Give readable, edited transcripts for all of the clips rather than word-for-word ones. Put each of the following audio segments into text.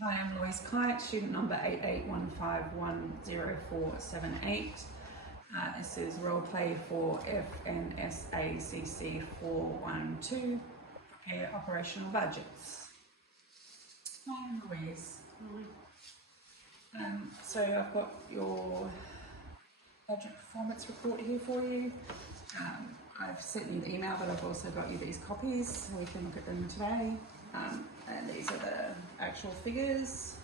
Hi, I'm Louise Kite, student number 8815100478. This is role play for FNSACC 412, prepare operational budgets. Hi, I'm Louise. So I've got your budget performance report here for you. I've sent you the email, but I've also got you these copies so we can look at them today. And these are the actual figures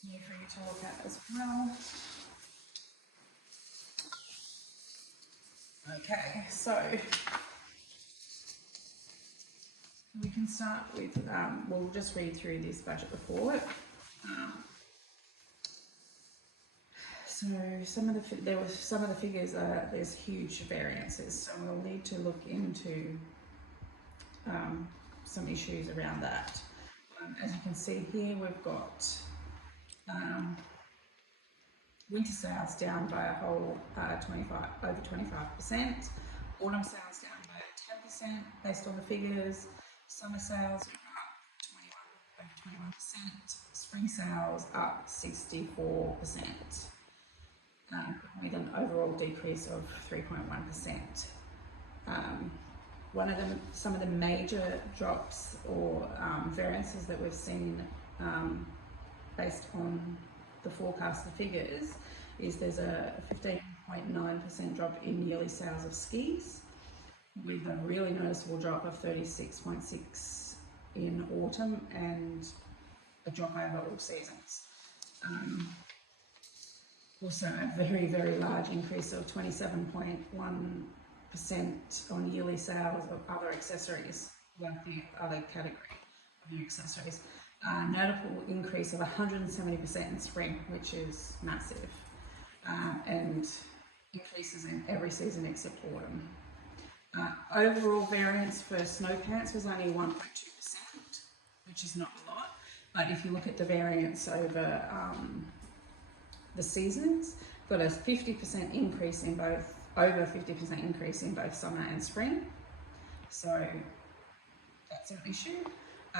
here for you to look at as well. Okay, so we can start with, we'll just read through this budget report. So there were some of the figures, there's huge variances, so we'll need to look into some issues around that. As you can see here, we've got winter sales down by a whole over 25%, autumn sales down by 10% based on the figures, summer sales are up over 21%, spring sales up 64%, with an overall decrease of 3.1%. Some of the major drops or variances that we've seen based on the forecasted figures is there's a 15.9% drop in yearly sales of skis, with a really noticeable drop of 36.6% in autumn and a drop over all seasons. Also a very, very large increase of 27.1% on yearly sales of other accessories, like the other category of new accessories. Notable increase of 170% in spring, which is massive, and increases in every season except autumn. Overall variance for snow pants was only 1.2%, which is not a lot, but if you look at the variance over the seasons, got a 50% increase in both, over 50% increase in both summer and spring, so that's an issue.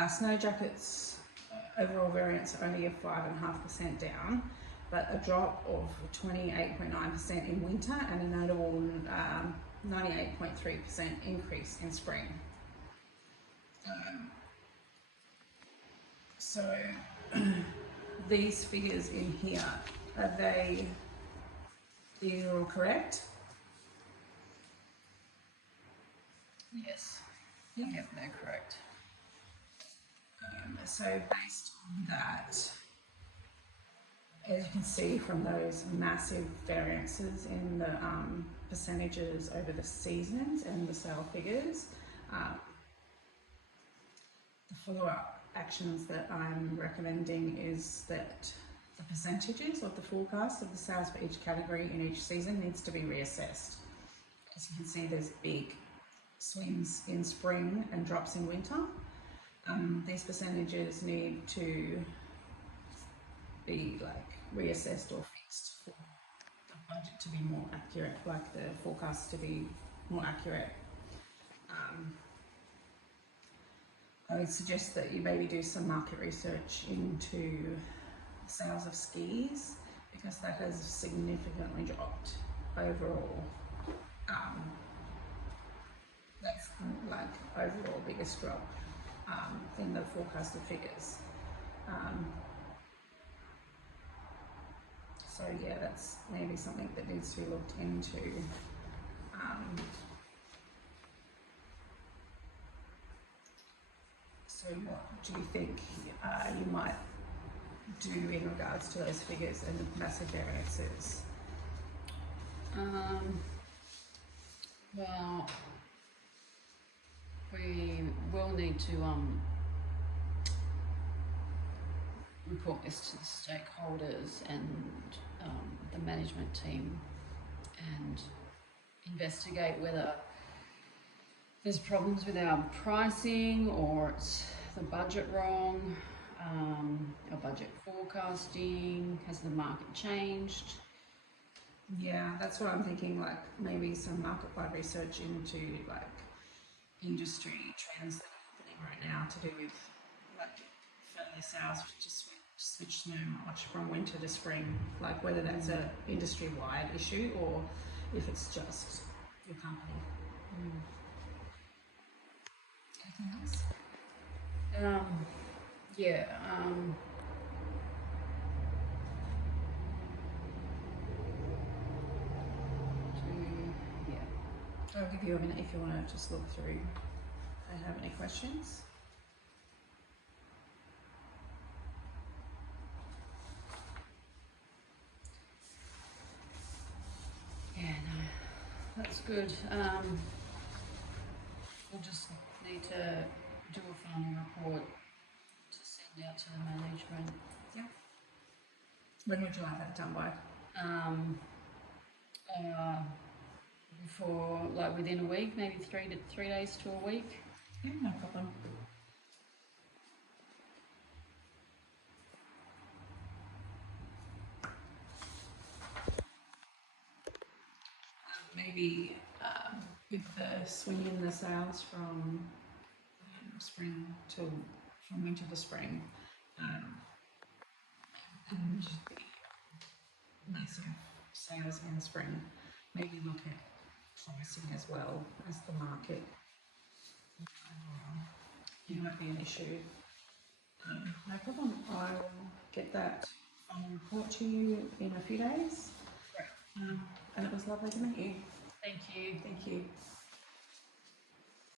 Snow jackets, overall variance only a 5.5% down, but a drop of 28.9% in winter and a notable 98.3% increase in spring. So these figures in here, these are all correct? Yes. Yep, they're correct. So based on that, as you can see from those massive variances in the percentages over the seasons and the sale figures, the follow-up actions that I'm recommending is that the percentages of the forecast of the sales for each category in each season needs to be reassessed. As you can see, there's big swings in spring and drops in winter. These percentages need to be reassessed or fixed for the budget to be more accurate, like the forecast to be more accurate. I would suggest that you maybe do some market research into sales of skis, because that has significantly dropped overall. That's overall biggest drop in the forecasted figures. So yeah, that's maybe something that needs to be looked into. So what do you think you might do in regards to those figures and the massive variances? Well, we will need to report this to the stakeholders and the management team and investigate whether there's problems with our pricing or it's the budget wrong, our budget forecasting, has the market changed? Yeah, that's what I'm thinking, maybe some market-wide research into industry trends that are happening right now to do with their sales just switch so much from winter to spring, like whether that's a industry-wide issue or if it's just your company. Anything else? Yeah. Yeah. I'll give you a minute if you want to just look through and have any questions. Yeah, no, that's good. We'll just need to do a final report to send out to the management. When would you like that done by? Before, like within a week, maybe 3 days to a week. Yeah, no problem. Maybe with the swing in the sales from from winter to spring, and the massive sales in the spring, maybe look at pricing as well as the market. It might be an issue. No problem. I will get that final report to you in a few days. Great. And it was lovely to meet you. Thank you. Thank you.